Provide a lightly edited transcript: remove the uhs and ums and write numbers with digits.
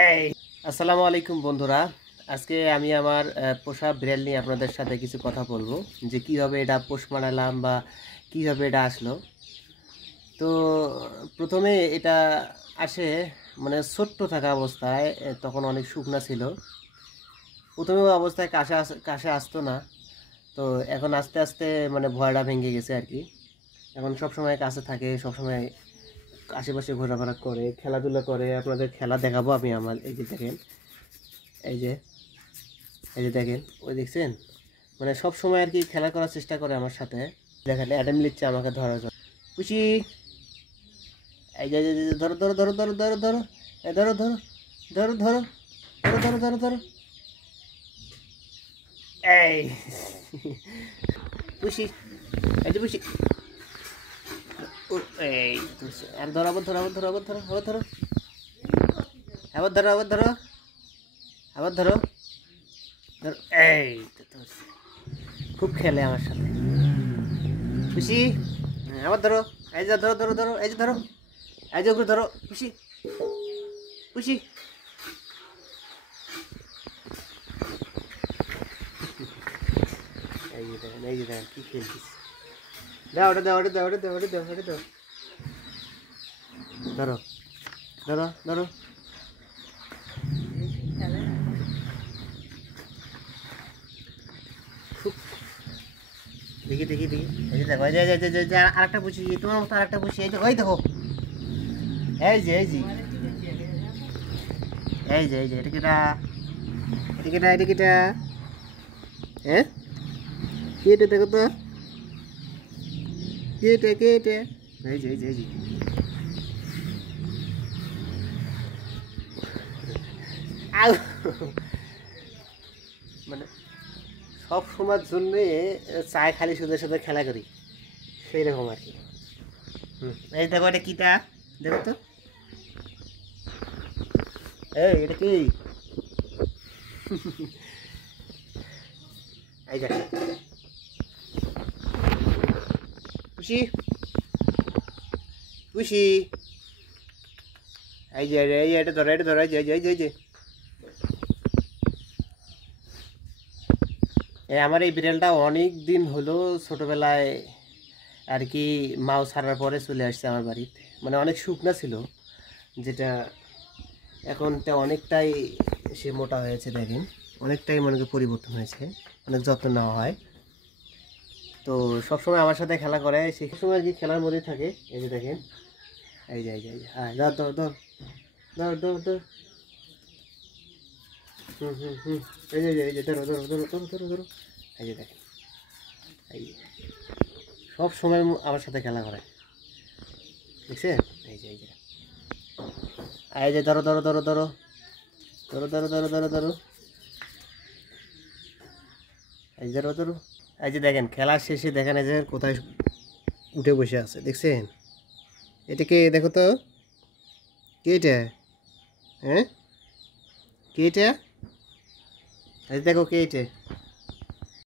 এই আসসালামু আলাইকুম বন্ধুরা। আজকে আমি আমার পোষা বিড়াল নিয়ে আপনাদের সাথে কিছু কথা বলবো যে কিভাবে এটা পোষ মানালাম বা কিভাবে এটা আসলো। তো প্রথমে এটা আসে মানে ছোট্ট থাকা অবস্থায়, তখন অনেক শুকনা ছিল। প্রথমে ওই অবস্থায় কাছে আসতো না। তো এখন আস্তে আস্তে মানে ভয়টা ভেঙে গেছে আর কি। এখন সবসময় কাছে থাকে, সবসময় আশেপাশে ঘোরাফেরা করে, খেলাধুলা করে। আপনাদের খেলা দেখাবো আমি। আমার এই যে দেখেন, এই যে এই যে দেখেন, ওই দেখছেন, মানে সব সময় আর কি খেলা করার চেষ্টা করে আমার সাথে। দেখেন অ্যাডাম নিচ্ছে আমাকে ধরার জন্য। খুশি, এই যে ধরো ধরো ধরো ধরো ধরো ধরো, এই ধরো ধরো ধরো ধরো ধরো ধরো ধরো ধরো, এই খুশি, এই যে খুশি। এই আর ধরো, আবার ধরো, আবার ধরো, আবার ধরো, আবার ধরো, আবার ধরো, আবার ধরো, আবার ধরো ধরো। এই তো ধরছি। খুব খেলে আমার সাথে খুশি। আবার ধরো, এই যে ধরো ধরো ধরো, এই যে ধরো, এই যে ওকে ধরো খুশি, খুশি। এই যে দেখেন, এই যে দেখেন কি খেলছিস। দাও ওটা, দাও ওটা, দাও ওটা, দাও ওটা, দাও ওটা, দাও। ধরো ধরো ধরো। খুব দেখি দেখি দেখি, এই যে দেখো, এই যে আরেকটা পুষি, তোমার মতো আরেকটা পুষি, এই দেখো, এই দেখো, এই যে এই যে এই যে এই যে এটা কেটা, এটা কেটা, এটা কেটা, হ্যাঁ কি এটা দেখো তো, কে এটা, কে এটা, এই যে এই যে এই যে আউ, মানে সব সময়ের জন্যে চায় খালি সুদের সাথে খেলা করি, সেই রকম আর কি। এই দেখো, এটা কিটা দেখো তো, এই এটা কি, এই দেখ খুশি, খুশি। এই যে এই যে এটা ধরো, এটা ধরো, এই যে এই যে এই যে আমার এই বিড়ালটা অনেক দিন হলো ছোটোবেলায় আর কি মাও ছাড়ার পরে চলে আসছে আমার বাড়িতে। মানে অনেক শুকনা ছিল, যেটা এখন তা অনেকটাই সে মোটা হয়েছে দেখেন, অনেকটাই মনে করি পরিবর্তন হয়েছে, অনেক যত্ন নেওয়া হয়। তো সবসময় আমার সাথে খেলা করে, সেই সময় আর কি খেলার মধ্যে থাকে। এই যে দেখেন, এই যে এই যে এই যে, হ্যাঁ ধর ধর ধর ধর ধর ধর, হুম, এই যে ধরো ধরো ধরো ধরো ধরো ধরো, এই যে দেখেন, এই যে সব সময় আমার সাথে খেলা করে, দেখছেন, এই যে এই যে এই যে ধরো ধরো ধরো ধরো ধরো ধরো ধরো ধরো ধরো, এই যে ধরো ধরো। এই যে দেখেন খেলার শেষে দেখেন এই যে কোথায় উঠে বসে আছে, দেখছেন, এটাকে দেখো তো, কে এটা, হ্যাঁ কে এটা, এই যে দেখো কে এটা,